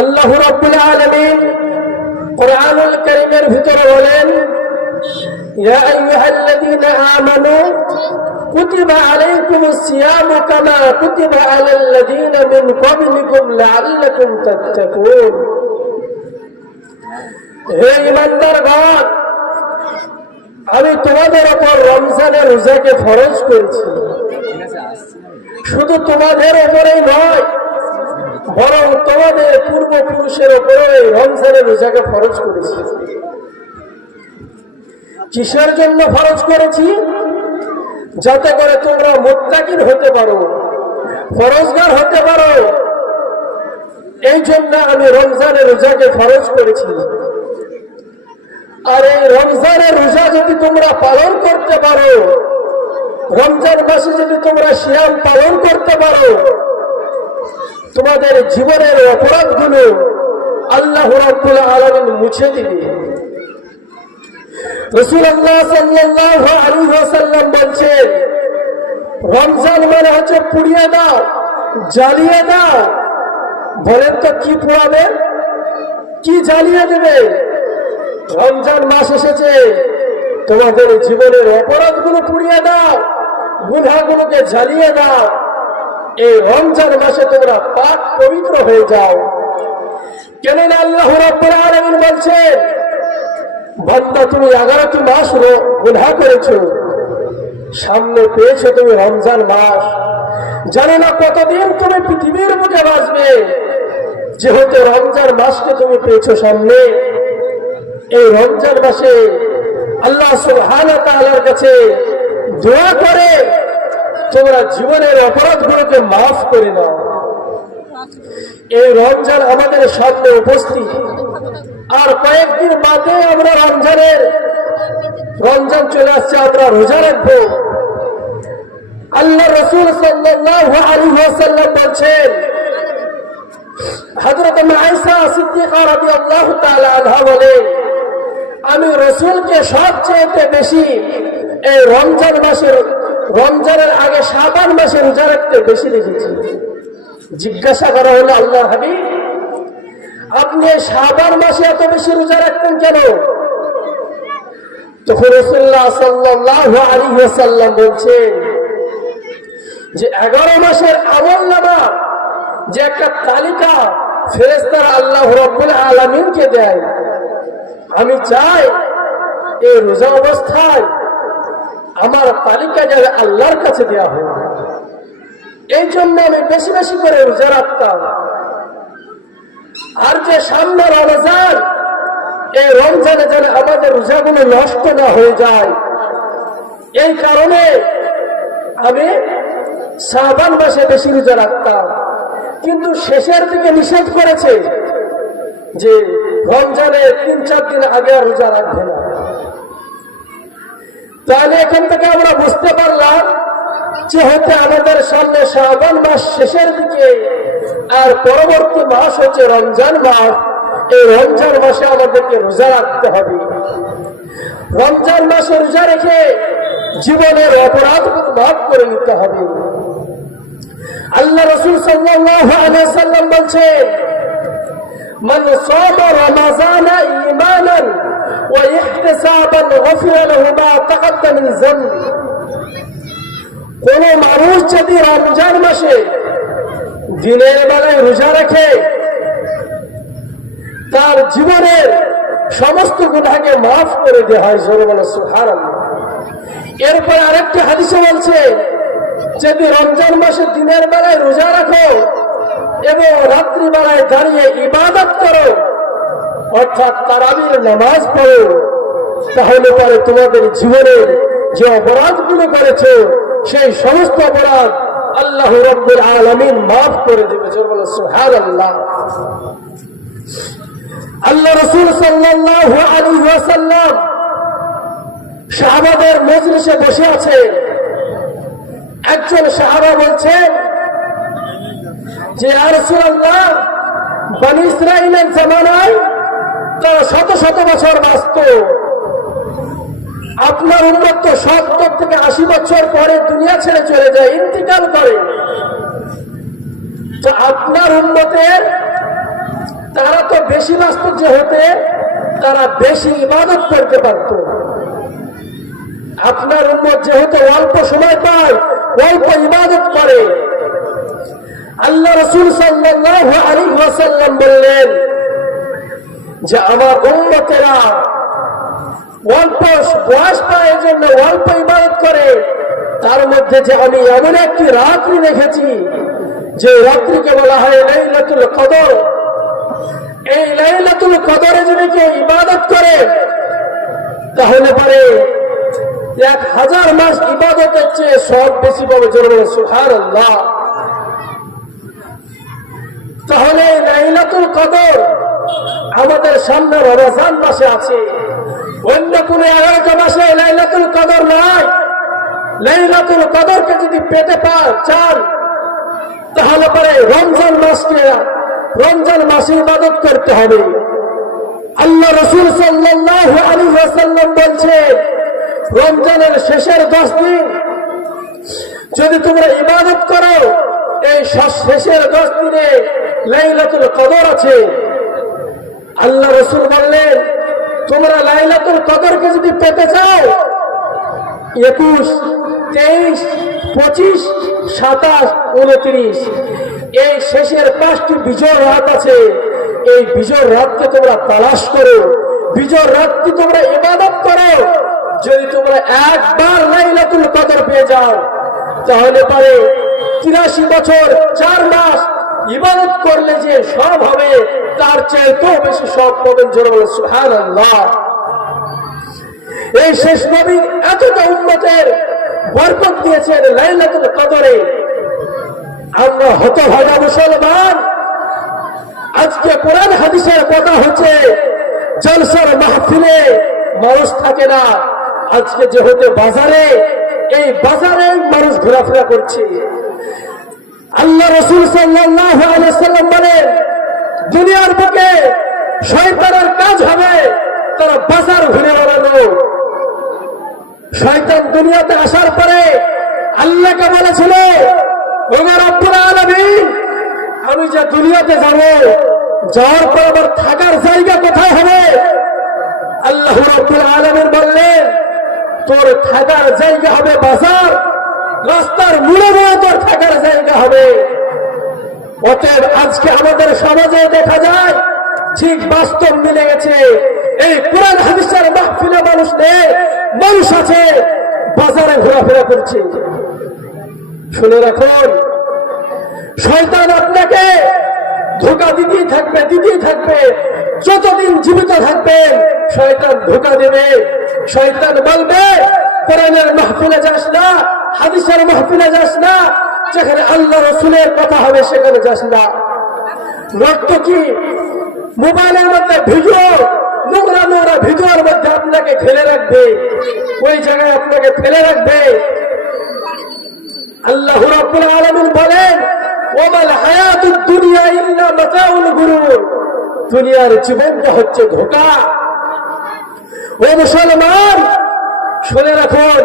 আল্লাহ রাব্বুল আলামিন কোরআনুল কারীমের ভিতরে বলেন, ইয়া আইয়ুহাল্লাযীনা আমানু কুতিবা আলাইকুমুস সিয়ামু কামা কুতিবা আলাল্লাযীনা মিন ক্বাবলিকুম লাআল্লাকুম তাত্তাকুন। হে ঈমানদারগণ, আমি তোমাদের উপর রমজানের রোজাকে ফরজ করেছি। শুধু তোমাদের উপরেই নয় বরং তোমাদের পূর্বপুরুষের উপরেও এই রমজানের রোজাকে ফরজ করেছি। কিসের জন্য ফরজ করেছি? যাতে করে তোমরা মোত্তাকিন হতে পারো, ফরজগার হতে পারো। এই জন্য আমি রমজানের রোজাকে ফরজ করেছি। আর এই রমজানের রোজা যদি তোমরা পালন করতে পারো, রমজান মাসে যদি তোমরা শিয়াম পালন করতে পারো তোমাদের জীবনের অপরাধগুলো আল্লাহ রাব্বুল মুছে দিবে। সাল্লাল্লাহু আলাইহি ওয়াসাল্লাম বলছেন, রমজান মানে হচ্ছে পুড়িয়ে দাও দাও। বলেন তো কি কি জ্বালিয়ে দেবে? মাস এসেছে, তোমাদের জীবনের অপরাধগুলো জ্বালিয়ে দাও। এই রমজান মাসে তোমরা পাক পবিত্র হয়ে যাও। কেননা আল্লাহ রাব্বুল আলামিন বলছেন তুমি এগারোটি মাস গুনা করেছ, সামনে পেয়েছ তুমি রমজান মাস। জানো না কতদিন তুমি পৃথিবীর বুকে বাঁচবে, যেহেতু রমজান মাসকে তুমি পেয়েছ সামনে। এই রমজান মাসে আল্লাহ সুবহানাহু তাআলার কাছে দোয়া করে তোমরা জীবনের অপরাধগুলোকে মাফ করে দাও এই রমজান আমাদের সামনে উপস্থিত। আর কয়েকদিন বাদে আমরা রমজানের রমজান চলে আসছে, আমরা রোজা রাখব। আল্লাহ রসুল ওয়াসাল্লাম বলছেন আনহা বলেন, আমি রসুলকে সবচেয়ে বেশি এই রমজান মাসের রমজানের আগে সাবান মাসে রোজা রাখতে বেশি দেখেছি জিজ্ঞাসা করা হলো আল্লাহ হাবিব, আপনি সাবান মাসে এত বেশি রোজা রাখতেন কেন? বলছেন যে, এগারো মাসের যে একটা ফেরেস্তার আল্লাহ দেয়, আমি চাই এই রোজা অবস্থায় আমার তালিকা যাবে আল্লাহর কাছে দেওয়া হয়, এই জন্য আমি বেশি বেশি করে রোজা রাখতাম। আর যে সামনে রমজান, এই রমজানে যেন আমাদের রোজাগুলো নষ্ট না হয়ে যায়। এই কারণে আমি সাবান মাসে বেশি রোজা রাখতাম। কিন্তু শেষের দিকে নিষেধ করেছে যে রমজানে তিন চার দিন আগে রোজা রাখবে না। তাহলে এখান থেকে আমরা বুঝতে পারলাম যে হচ্ছে আমাদের সামনে শ্রাবণ মাস শেষের দিকে, আর পরবর্তী মাস হচ্ছে রমজান মাস। এই রমজান মাসে আমাদেরকে রোজা রাখতে হবে। রমজান মাসে রোজা রেখে জীবনের অপরাধ মাফ করে নিতে হবে। আল্লাহ রসুল সাল্লাম বলছে মানে সব রমাজানা ইমানান কোন মানুষ যদি রমজান মাসে দিনের বেলায় রোজা রাখে, তার জীবনের সমস্ত গুণাকে মাফ করে দেওয়া হয় জোরবানা সুহার এরপর আরেকটি হাদিসে বলছে, যদি রমজান মাসে দিনের বেলায় রোজা রাখো এবং রাত্রিবেলায় দাঁড়িয়ে ইবাদত করো অর্থাৎ তারাবির নামাজ পড়ো। তাহলে পরে তোমাদের জীবনের যে অপরাধগুলো করেছে, সেই সমস্ত অপরাধ আল্লাহ রব্বুল আলমিন মাফ করে দেবে। সোহার আল্লাহ আল্লাহ রসুল সাল্লাহ সাহাবাদের মজলিসে বসে আছে। একজন সাহাবা বলছেন যে আরসুল্লাহ বানি ইসরায়েলের জামানায় তারা শত শত বছর বাঁচত। আপনার উন্নত তো সত্তর থেকে আশি বছর পরে দুনিয়া ছেড়ে চলে যায়, ইন্তিকাল করে। আপনার তো আপনার তো বেশি বাস্তব যে হতে তারা বেশি ইবাদত করতে পারত। আপনার উম্মত যেহেতু অল্প সময় পায়, অল্প ইবাদত করে। আল্লাহ রসুল সাল্লাল্লাহু আলাইহি ওয়াসাল্লাম বললেন যে আমার উম্মতেরা অল্প বয়স পায় জন্য অল্প ইবাদত করে, তার মধ্যে যে আমি এমন একটি রাত্রি দেখেছি, যে রাত্রিকে বলা হয় লাইলাতুল কদর। এই লাইলাতুল কদরে যদি কেউ ইবাদত করে, তাহলে পরে এক হাজার মাস ইবাদতের চেয়ে সব বেশি পাবে জোরে সুহার আল্লাহ তাহলে লাইলাতুল কদর আমাদের সামনে রমজান মাসে আছে। অন্য কোন এগারোটা মাসে লাইলাতুল কদর নাই। লাইলাতুল কদরকে যদি পেতে পার চান, তাহলে পরে রমজান মাসকে, রমজান মাসে ইবাদত করতে হবে। আল্লাহ রসুল সাল্লাল্লাহু আলাইহি ওয়াসাল্লাম বলছে, রমজানের শেষের দশ দিন যদি তোমরা ইবাদত করো, এই শেষের দশ দিনে লাইলাতুল কদর আছে। আল্লাহ রসুল বললেন, তোমরা লাইলাতুল কদরকে যদি পেতে চাও, একুশ, তেইশ, পঁচিশ, সাতাশ, উনত্রিশ, এই শেষের পাঁচটি বিজয় রাত আছে। এই বিজয় রাতকে তোমরা তালাশ করো। বিজয় রাতকে তোমরা ইবাদত করো। যদি তোমরা একবার লাইলাতুল কদর পেয়ে যাও, তাহলে পারে তিরাশি বছর, চার মাস ইবাদত করলে যে সব হবে, তার চাইতেও বেশি সব পাবেন জোরে বলে সুহান এই শেষ নবী এতটা উন্নতের বরকত দিয়েছেন লাইলাতুল কদরে। আমরা হতভাগা মুসলমান। আজকে কোরআন হাদিসের কথা হচ্ছে, জলসার মাহফিলে মানুষ থাকে না। আজকে যেহেতু বাজারে, এই বাজারে মানুষ ঘোরাফেরা করছে। আল্লাহ রসুল সাল্লাম বলেন দুনিয়ার বুকে শয়তানের কাজ হবে, তারা বাজার ঘুরে বেড়ানো শয়তান দুনিয়াতে আসার পরে আল্লাহকে বলেছিল ওগো রব্বুল আলামিন, আমি যে দুনিয়াতে যাব, যাওয়ার পর আমার থাকার জায়গা কোথায় হবে? আল্লাহ রব্বুল আলামিন বললেন, তোর থাকার জায়গা হবে বাজার রাস্তার মূলে মূলে তোর থাকার জায়গা হবে। অতএব আজকে আমাদের সমাজে দেখা যায়, ঠিক বাস্তব মিলে গেছে। এই কোরআন হাদিসের মাহফিলে মানুষ নেই, মানুষ আছে, বাজারে ঘোরাফেরা করছে। শুনে রাখুন, শয়তান আপনাকে ধোকা দিতেই থাকবে দিতেই থাকবে। যতদিন জীবিত থাকবেন শয়তান ধোকা দেবে। শয়তান বলবে, কোরআনের মাহফিলে যাস না হাদিসের মাহফিলে যাস না, যেখানে আল্লাহ রসুলের কথা হবে সেখানে যাস না। রক্ত কি? মোবাইলের মধ্যে ভিডিও নোংরা নোংরা ভিডিওর মধ্যে আপনাকে ঠেলে রাখবে। ওই জায়গায় আপনাকে ফেলে রাখবে। আল্লাহ রাব্বুল আলামিন বলেন, ওমাল হায়াতুদ দুনিয়া ইল্লা মাতাউল গুরুর। দুনিয়ার জীবনটা হচ্ছে ধোকা। ও মুসলমান, শুনে রাখুন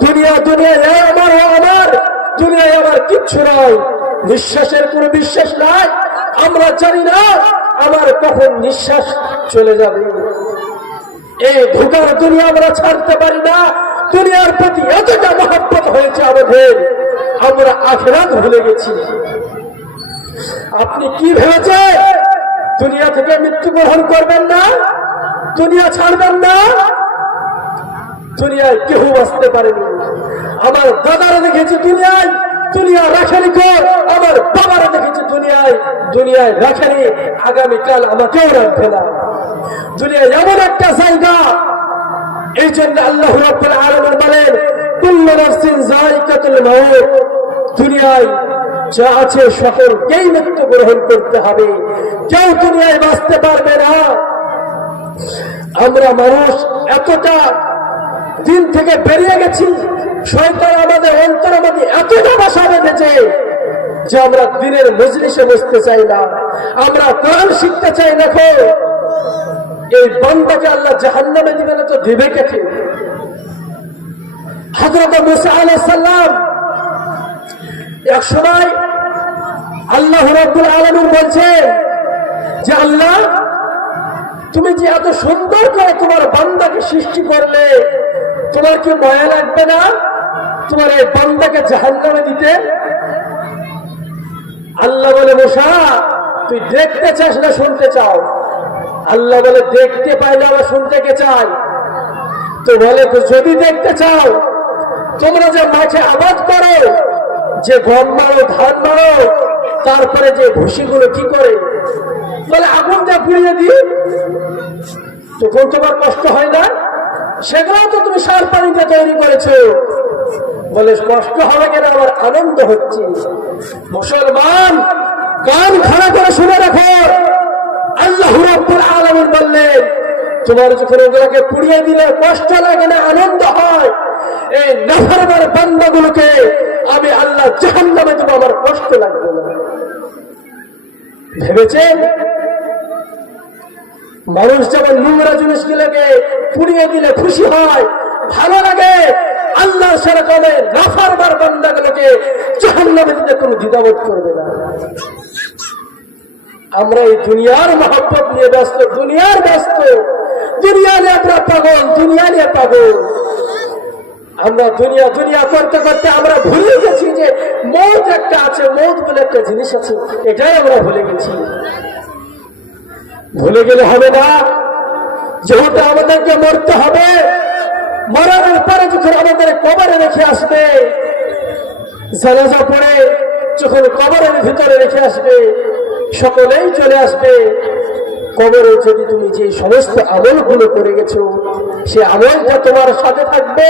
দুনিয়া দুনিয়া, এ আমার আমার। দুনিয়ায় আমার কিচ্ছু নয় নিঃশ্বাসের কোনো বিশ্বাস নাই। আমরা জানি না আমার কখন নিঃশ্বাস চলে যাবে। এই ধোকার দুনিয়া আমরা ছাড়তে পারি না। দুনিয়ার প্রতি এতটা মহাব্বত হয়েছে আমাদের। আমরা আখেরাত ভুলে গেছি। আপনি কি ভেবেছে দুনিয়া থেকে মৃত্যু মৃত্যুগ্রহণ করবেন না? দুনিয়া ছাড়বেন না? দুনিয়ায় কেউ আসতে পারেনি। আমার দাদারা দেখেছি দুনিয়ায় দুনিয়া রাখানি কর। আমার বাবারা দেখেছি দুনিয়ায় দুনিয়ায় রাখানি আগামীকাল আমাকেও রাখবে না। দুনিয়া এমন একটা জায়গা, এই জন্য আল্লাহ রাব্বুল আলামিন বলেন দুনিয়ায় যা আছে সকলকেই গ্রহণ করতে হবে। কেউ দুনিয়ায় বাঁচতে পারবে না। আমরা মানুষ এতটা দিন থেকে বেরিয়ে গেছি। শয়তান আমাদের অন্তর মধ্যে এতটা বাসা বেঁধেছে যে আমরা দিনের মজলিসে বসতে চাই না। আমরা কোরআন শিখতে চাই না এই বন্দাকে আল্লাহ জাহান্নামে দিবে না তো দিবে কে হজরত এক সময় আল্লাহ রব্বুল আলমিন বলছেন যে, আল্লাহ, তুমি যে এত সুন্দর করে তোমার বান্দাকে সৃষ্টি করলে তোমার কি মায়া লাগবে না? তোমার এই বান্দাকে জাহান দিতে? আল্লাহ বলে, মশা, তুই দেখতে চাস না, শুনতে চাও। আল্লাহ বলে, দেখতে পাইলে আবার শুনতে কে চাই তো বলে, তো যদি দেখতে চাও, তোমরা যে মাঠে আবাদ করো, যে গম মারো, ধান মারো, তারপরে যে ভুসিগুলো কি করে? বলে আগুন যা পুড়িয়ে দিই। তখন তোমার কষ্ট হয় না? সেগুলো তো তুমি সার পানিতে তৈরি করেছ। বলে কষ্ট হবে কেন? আমার আনন্দ হচ্ছে। মুসলমান, গান খাড়া করে শুনে রাখো। আল্লাহ রাব্বুল আলামিন বললেন, তোমার যখন ওগুলোকে পুড়িয়ে দিলে কষ্ট লাগে না, আনন্দ হয়। এই নাফরমার বান্দাগুলোকে আমি আল্লাহ জাহান্নামে তোমার আমার কষ্ট লাগবে না। ভেবেছেন? মানুষ যেমন নোংরা জিনিসগুলোকে পুড়িয়ে দিলে খুশি হয়, ভালো লাগে, আল্লাহ সেরকমে নাফার বার বান্দাগুলোকে জাহান্নামে দিতে কোনো দ্বিধাবোধ করবে না। আমরা এই দুনিয়ার মহব্বত নিয়ে ব্যস্ত, দুনিয়ার ব্যস্ত। দুনিয়া নিয়ে আমরা পাগল, দুনিয়া নিয়ে পাগল। আমরা দুনিয়া দুনিয়া করতে করতে আমরা ভুলে গেছি যে মৌত একটা আছে, মৌত বলে একটা জিনিস আছে, এটাই আমরা ভুলে গেছি। ভুলে গেলে হবে না। যেহেতু আমাদেরকে মরতে হবে, মরার পরে যখন আমাদের কবরে রেখে আসবে, জানাজা পড়ে যখন কবরের ভিতরে রেখে আসবে, সকলেই চলে আসবে। কবরে যদি তুমি যে সমস্ত আমলগুলো করে গেছো, সে আমলটা তোমার সাথে থাকবে।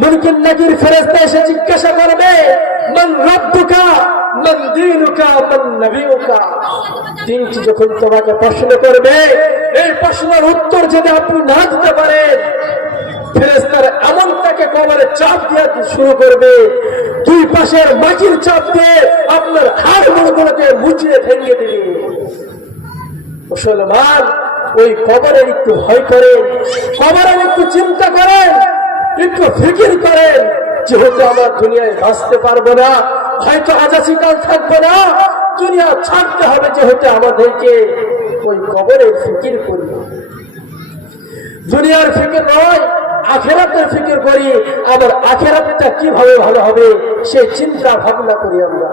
মুমকিন নাকির ফেরেস্তা এসে জিজ্ঞাসা করবে, মান রব্বুকা? দিনটি যখন তোমাকে প্রশ্ন করবে, এই প্রশ্নের উত্তর যদি আপনি না দিতে পারেন শুরু করবে। দুই পাশের মাটির চাপ দিয়ে আপনার হাড় মুড়গুলোকে মুচিয়ে ভেঙে দিবে। মুসলমান, ওই কবরের একটু ভয় করেন কবরের একটু চিন্তা করেন, একটু ফিকির করেন। যেহেতু আমার দুনিয়ায় বাঁচতে পারব না, হয়তো আজাসি কাল থাকব না। দুনিয়া ছাড়তে হবে যেহেতু আমাদেরকে ওই কবরের ফিকির করি দুনিয়ার ফিকির নয়, আখেরাতের ফিকির করি। আবার আখেরাতটা কীভাবে ভালো হবে সেই চিন্তা ভাবনা করি আমরা।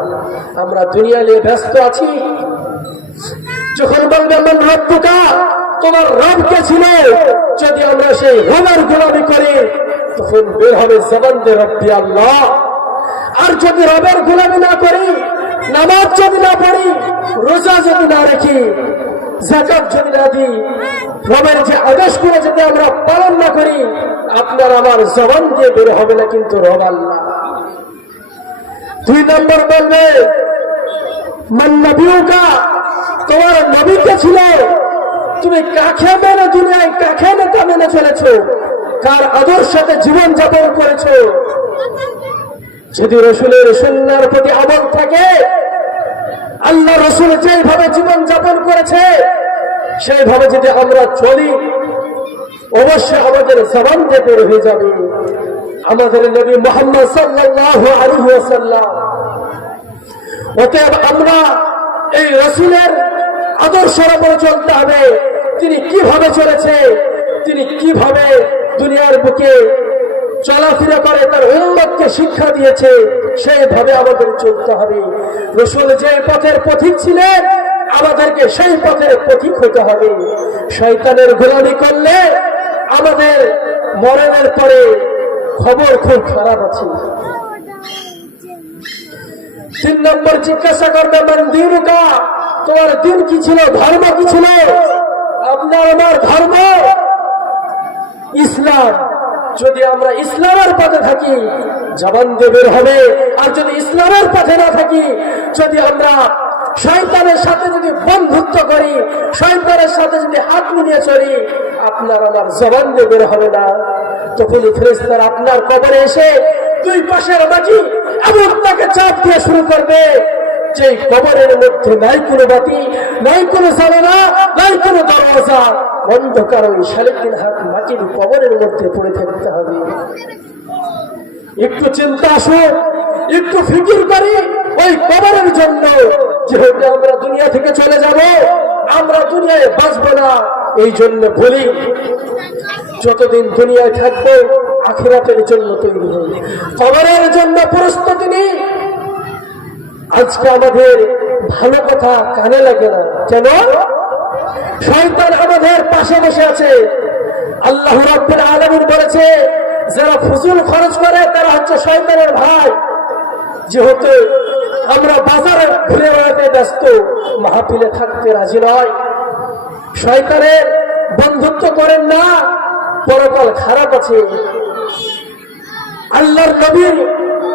আমরা দুনিয়া নিয়ে ব্যস্ত আছি। যখন বলবে, মন রব্বুকা? তোমার রব কে ছিল যদি আমরা সেই রবের গোলামি করি তখন বের হবে জবান দে আল্লাহ, আর যদি রবের গোলামি না করি, নামাজ যদি না পড়ি, রোজা যদি না রাখি জাকাত যদি না দিই, রবের যে আদেশগুলো যদি আমরা পালন না করি, আপনার আমার জবান দিয়ে বের হবে না কিন্তু রব আল্লাহ। দুই নম্বর বলবে, মান নবীকা তোমার নবীকে ছিল, তুমি কাকে মেনে দুনিয়ায়, কাকে নেতা মেনে চলেছো? কার আদর্শতে জীবন যাপন করেছ? যদি রসুলের সন্ন্যার প্রতি আমল থাকে, আল্লাহ রসুল যেভাবে জীবন যাপন করেছে, সেইভাবে যদি আমরা চলি, অবশ্যই আমাদের জবান বের হয়ে যাবে। আমাদের নবী মোহাম্মদ সাল্লাহ আলু সাল্লাম অতএব আমরা এই রসুলের আদর্শের উপরে চলতে হবে। তিনি কীভাবে চলেছে, তিনি কীভাবে দুনিয়ার বুকে চলাফেরা করে, তার উন্মতকে শিক্ষা দিয়েছে, সেইভাবে আমাদের চলতে হবে। রসুল যে পথের পথিক ছিলেন, আমাদেরকে সেই পথের পথিক হতে হবে। শয়তানের গোলামি করলে আমাদের মরণের পরে খবর খুব খারাপ আছে। তিন নম্বর জিজ্ঞাসা করবে, মান দিনুকা, তোমার দিন কি ছিল? ধর্ম কি ছিল? আপনার আমার ধর্ম ইসলাম। যদি আমরা ইসলামের পথে থাকি, জবান দিয়ে বের হবে। আর যদি ইসলামের পথে না থাকি, যদি আমরা শয়তানের সাথে যদি বন্ধুত্ব করি, শয়তানের সাথে যদি হাত মিলিয়ে চলি, আপনার আমার জবান দিয়ে বের হবে না। তখন ফেরেস্তার আপনার কবরে এসে দুই পাশের মাটি এমন তাকে চাপ দিয়ে শুরু করবে। যে কবরের মধ্যে নাই কোনো বাতি, নাই কোনো জানালা, নাই কোনো দরওয়াজা। অন্ধকার ওই তিন হাত মাটির কবরের মধ্যে পড়ে থাকতে হবে। একটু চিন্তা আসো, একটু ফিকির করি, ওই কবরের জন্য। যেহেতু আমরা দুনিয়া থেকে চলে যাব, আমরা দুনিয়ায় বাঁচবো না, এই জন্য বলি, যতদিন দুনিয়ায় থাকব, আখিরাতের জন্য তৈরি হই। কবরের জন্য প্রস্তুতি নিই। আজকে আমাদের ভালো কথা কানে লাগে না। কেন? শয়তান আমাদের পাশে বসে আছে। আল্লাহ রাব্বুল আলামিন বলেছে, যারা ফুজুল খরচ করে, তারা হচ্ছে শয়তানের ভাই। যেহেতু আমরা বাজারে ঘুরে বেড়াতে ব্যস্ত, মাহফিলে থাকতে রাজি নয়। শয়তানের বন্ধুত্ব করেন না, পরকাল খারাপ আছে। আল্লাহর নবীর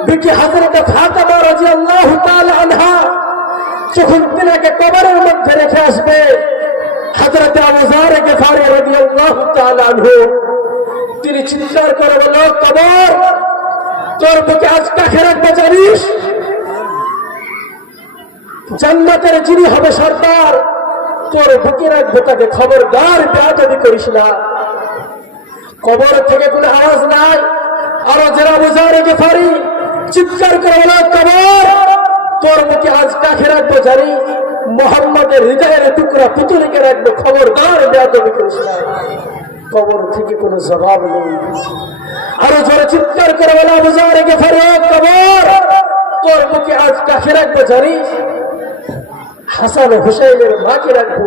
বিটি হাজরতে ফাতেমা রাদিয়াল্লাহু তাআলা আনহা যখন তিনাকে কবরের মধ্যে রেখে আসবে হযরত আবু যার গিফারি রাদিয়াল্লাহু তাআলা আনহু, তিনি চিৎকার করে বলল, কবর, তোর বুকে আজ কাকে রাখবে জানিস জান্নাতের যিনি হবে সর্দার, তোর বুকে রাখবে তাকে খবরদার, বেয়াদবি করিস না। কবর থেকে কোনো আওয়াজ নাই। আরও যারা বোঝার রেখে পারি চিৎকার করে বলো কবর, তোর মুখে আজ কাকে রাখব মোহাম্মদের হৃদয়ের টুকরা পুতুলিকে রাখব খবরদার বেয়াদবি করিস না কবর থেকে কোনো জবাব নেই। আরও জোরে চিৎকার করে বলো বোঝার রেখে পারি কবর! তোর মুখে আজ কাকে রাখব জানিস হাসান হুসাইনের মাকে রাখব,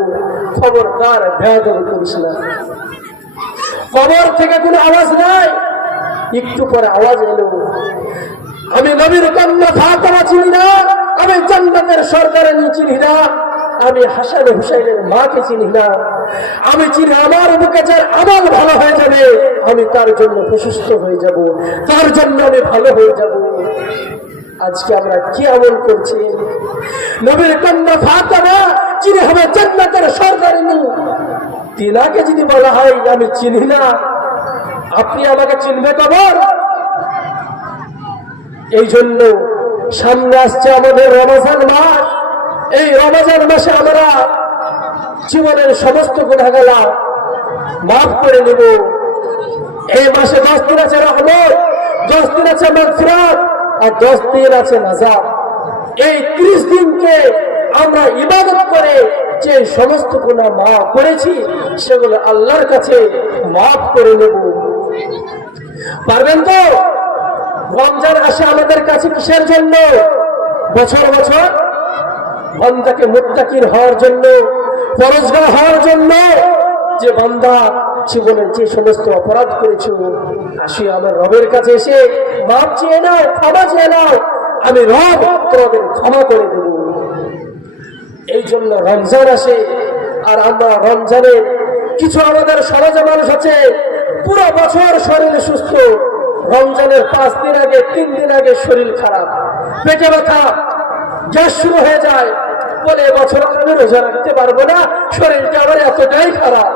খবরদার বেয়াদবি করিস না। কবর থেকে কোনো আওয়াজ নাই। একটু পরে আওয়াজ এলো। আমি নবীর কন্যা ফাতেমা চিনি না। আমি জান্নাতের সরকারের চিনি না। আমি হাসান হুসাইনের মাকে চিনি না। আমি চিনি আমার বুকে যার আমল ভালো হয়ে যাবে, আমি তার জন্য প্রশস্ত হয়ে যাব। তার জন্য আমি ভালো হয়ে যাব। আজকে আমরা কি আমল করছি? নবীর কন্যা ফাতেমা চিনি হবে জান্নাতের সরকারিনী তিনাকে যদি বলা হয়, আমি চিনি না। আপনি আমাকে চিনবে কবর? এই জন্য সামনে আসছে আমাদের রমজান মাস। এই রমজান মাসে আমরা জীবনের সমস্ত গুণাগালা মাফ করে নেব। এই মাসে দশ দিন আছে রহমত, দশ দিন আছে মাগফিরাত, আর দশ দিন আছে নাজাব এই ত্রিশ দিনকে আমরা ইবাদত করে যে সমস্ত গুণা মাফ করেছি, সেগুলো আল্লাহর কাছে মাফ করে নেব। পারবেন তো? রমজান আসে আমাদের কাছে কিসের জন্য? বছর বছর বন্দাকে মুত্তাকির হওয়ার জন্য, পরজগার হওয়ার জন্য। যে বান্দা জীবনের যে সমস্ত অপরাধ করেছ, আসি আমার রবের কাছে এসে, মাপ চেয়ে নাও, ক্ষমা চেয়ে নাও, আমি রব তোমাদের ক্ষমা করে দেব। এই জন্য রমজান আসে, আর আমরা রমজানে কিছু আমাদের সমাজে মানুষ আছে, পুরো বছর শরীরে সুস্থ। রমজানের পাঁচ দিন আগে, তিন দিন আগে শরীর খারাপ, পেটে ব্যথা গ্যাস শুরু হয়ে যায়, বলে এবছর আমি রোজা রাখতে পারব না, শরীরটা আমার এতটাই খারাপ।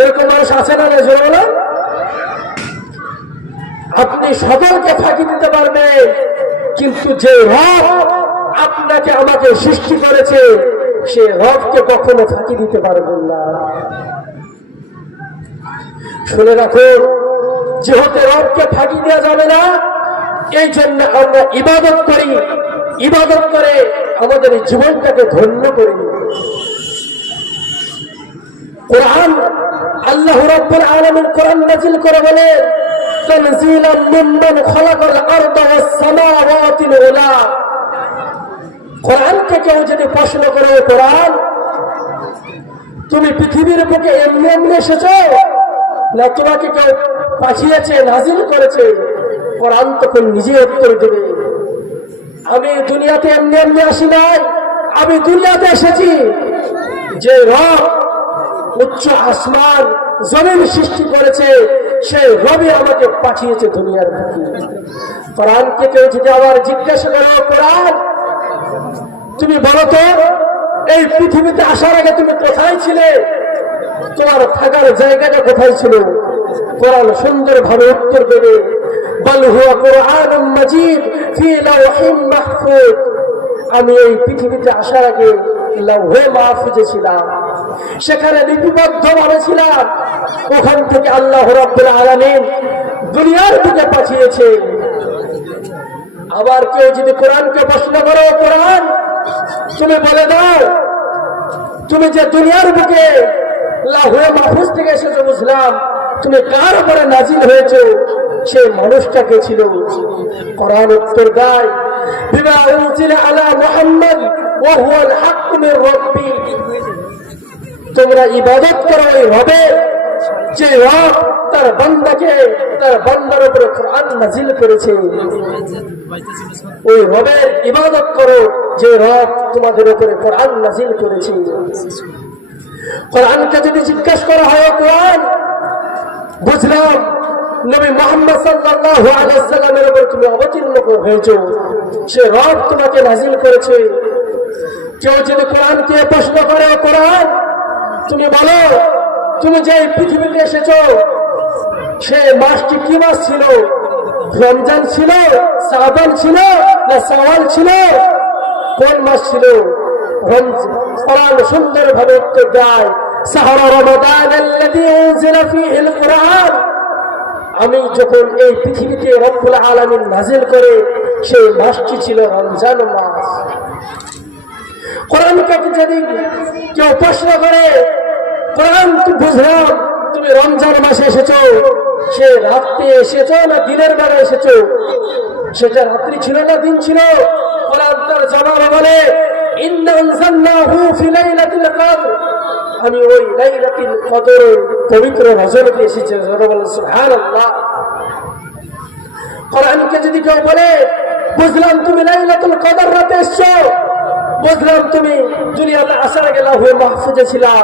এরকম মানুষ আছে না জোর আপনি সকলকে ফাঁকি দিতে পারবেন, কিন্তু যে রব আপনাকে আমাকে সৃষ্টি করেছে, সে রবকে কখনো ফাঁকি দিতে পারবেন না। শুনে রাখুন যেহেতু রবকে ফাঁকি দেওয়া যাবে না, এই জন্য আমরা ইবাদত করি। ইবাদত করে আমাদের জীবনটাকে ধন্য করি কোরআন আল্লাহ রাব্বুল আলামিন কোরআন নাজিল করে বলে মিম্মান খালাকাল আরদা ওয়াস সামাওয়াতিল উলা কোরআনকে কেউ যদি প্রশ্ন করে, কোরআন, তুমি পৃথিবীর বুকে এমনি এমনি এসেছ? না তোমাকে কেউ পাঠিয়েছে, নাজিল করেছে, কোরআন তখন নিজে উত্তর দেবে। আমি দুনিয়াতে এমনি এমনি আসি নাই, আমি দুনিয়াতে এসেছি। যে রব উচ্চ আসমান জমিন সৃষ্টি করেছে, সেই রবি আমাকে পাঠিয়েছে দুনিয়ার বুকে। কোরআনকে কেউ যদি আবার জিজ্ঞাসা করো কোরআন, তুমি বলো তো, এই পৃথিবীতে আসার আগে তুমি কোথায় ছিলে? তোমার থাকার জায়গাটা কোথায় ছিল? কোরআন সুন্দর ভাবে উত্তর দেবে। বল হুয়া কোরআন মাজিদ ফি লাওহিম মাহফুজ। আমি এই পৃথিবীতে আসার আগে লৌহে মাহফুজে ছিলাম। সেখানে লিপিবদ্ধ ভাবে ওখান থেকে আল্লাহ রাব্বুল আলামিন দুনিয়ার দিকে পাঠিয়েছে। আবার কেউ যদি কোরআনকে প্রশ্ন করো, কোরআন, তুমি বলে দাও, তুমি যে দুনিয়ার বুকে লাহুয়ে মাহফুজ থেকে এসেছ, বুঝলাম। তুমি কার উপরে নাজিল হয়েছে? সেই মানুষটাকে ছিল কোরআন উত্তর গায় বিমা উনজিলা আলা মুহাম্মদ তোমরা ইবাদত করো এই রবে যে রব তার বান্দাকে, তার বান্দার উপরে কোরআন নাজিল করেছে। ওই রবের ইবাদত করো যে রব তোমাদের উপরে কোরআন নাজিল করেছে। কোরআনকে যদি জিজ্ঞাসা করা হয়, কোরআন? বুঝলাম, নবী মোহাম্মদ সাল্লামের উপর তুমি অবতীর্ণ হয়েছো। সে রব তোমাকে নাজিল করেছে। কেউ যদি কোরআনকে প্রশ্ন করে কোরআন, তুমি বলো, তুমি যে পৃথিবীতে এসেছ, সে মাসটি কি মাস ছিল? রমজান ছিল, সাবান ছিল না সওয়াল ছিল? কোন মাস ছিল? দেয় আমি যখন এই পৃথিবীতে রব্বুল আলামিন নাজিল করে, সেই মাসটি ছিল রমজান মাস। কোরআনকে যদি কেউ প্রশ্ন করে, কোরআন বুঝলাম, তুমি রমজান মাসে এসেছ, সে রাত্রে এসেছ না দিনের বেলা এসেছ? সেটা রাত্রি ছিল না, দিন ছিল। কোরআন তার জবাব বলে কদর। আমি ওই লাইলাতুল কদরের পবিত্র রজনীতে এসেছি সুবহানাল্লাহ। কোরআনকে যদি কেউ বলে, বুঝলাম তুমি লাইলাতুল কদর রাতে এসছো, বুঝলাম তুমি দুনিয়াতে আসার গেলা হয়ে মাহফুজে ছিলা,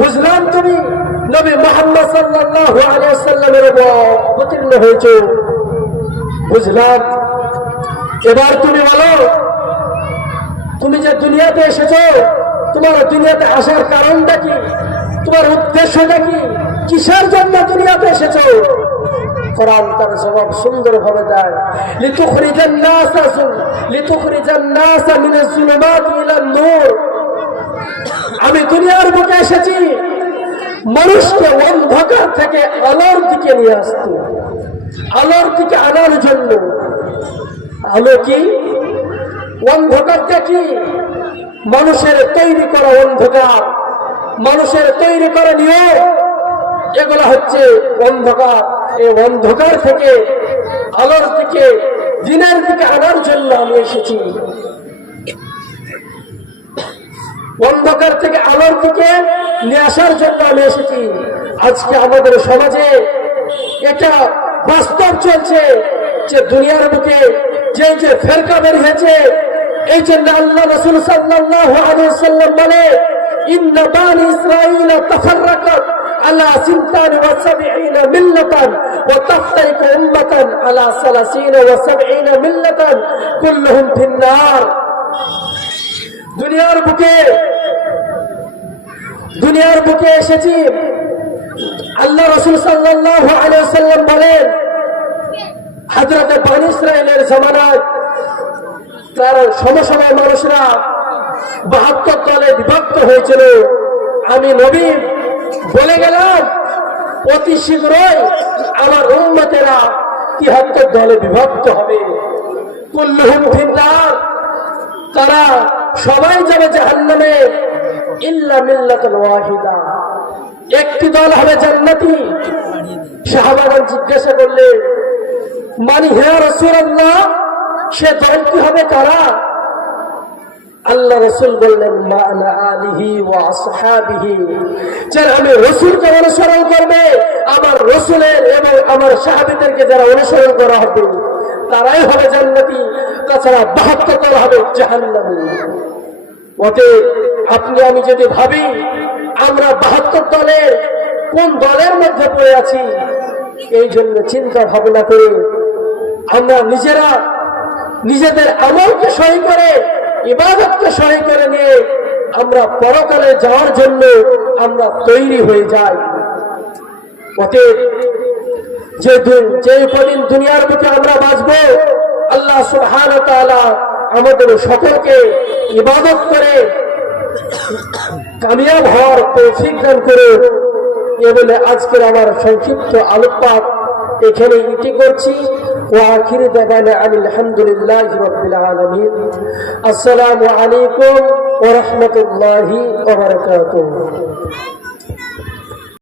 বুঝলাম তুমি নবী মোহাম্মদ সাল্লাল্লাহু আলাইহি সাল্লামের উপর অবতীর্ণ হয়েছো, বুঝলাম। এবার তুমি বলো তুমি যে দুনিয়াতে এসেছ, তোমার দুনিয়াতে আসার কারণটা কি? তোমার উদ্দেশ্যটা কি? কিসের জন্য দুনিয়াতে এসেছ? তার আমি দুনিয়ার বুকে এসেছি, মানুষকে অন্ধকার থেকে আলোর দিকে নিয়ে আসতে। আলোর দিকে আনার জন্য। আলো কি? অন্ধকারটা কি? মানুষের তৈরি করা অন্ধকার। মানুষের তৈরি করা নিয়ম এগুলো হচ্ছে অন্ধকার। এই অন্ধকার থেকে আলোর দিকে, দিনের দিকে আনার জন্য আমি এসেছি। অন্ধকার থেকে আলোর দিকে নিয়ে আসার জন্য আমি এসেছি। আজকে আমাদের সমাজে এটা বাস্তব চলছে যে দুনিয়ার বুকে যে যে ফেরকা বের হয়েছে এই জন্য আল্লাহ রসুল সাল্লাহ সাল্লাম বলে ইন্ন বানি ইসরাইল তাফাররাকাত على سنتان وسبعين ملة وتفترق أمة على ثلاثين وسبعين ملة كلهم في النار দুনিয়ার বুকে দুনিয়ার বুকে এসেছি আল্লাহ রসুল সাল্লাহ আলাইসাল্লাম বলেন হাজরতে বানি ইসরায়েলের জামানায় তার সমসময় মানুষরা বাহাত্তর দলে বিভক্ত হয়েছিল। আমি নবী বলে গেলাম, অতি শীঘ্রই আমার উন্মতেরা তিহাত্তর দলে বিভক্ত হবে। কুল্লুহুম তারা সবাই যাবে জাহান্নামে ইল্লা মিল্লাতুল ওয়াহিদা। একটি দল হবে জান্নাতি। সাহাবাগণ জিজ্ঞাসা করলে মানি হে রাসূলুল্লাহ, সে দল কি হবে কারা? আল্লাহ রসুল বললেন মানা আলিহি ওয়া আসহাবিহি। যারা আমি রসুলকে অনুসরণ করবে, আমার রসুলের এবং আমার সাহাবিদেরকে যারা অনুসরণ করা হবে, তারাই হবে জান্নাতি। তাছাড়া বাহাত্তর দল হবে জাহান্নামী। অতএব আপনি, আমি যদি ভাবি, আমরা বাহাত্তর দলের কোন দলের মধ্যে পড়ে আছি, এই জন্য চিন্তা ভাবনা করে আমরা নিজেরা নিজেদের আমলকে সহি করে, ইবাদতকে সহি করে নিয়ে আমরা পরকালে যাওয়ার জন্য আমরা তৈরি হয়ে যাই। অতএব যে যে কদিন দুনিয়ার বুকে আমরা বাঁচব, আল্লাহ সুবহান আমাদের সকলকে ইবাদত করে কামিয়াব হওয়ার তৌফিক দান করে এ বলে আজকের আমার সংক্ষিপ্ত আলোকপাত। এখানে ইতি করছি। ওয়াখির দাবানা আলহামদুলিল্লাহ রবিল আলমিন। আসসালামু আলাইকুম ও রহমতুল্লাহি ওবরাকাতুহ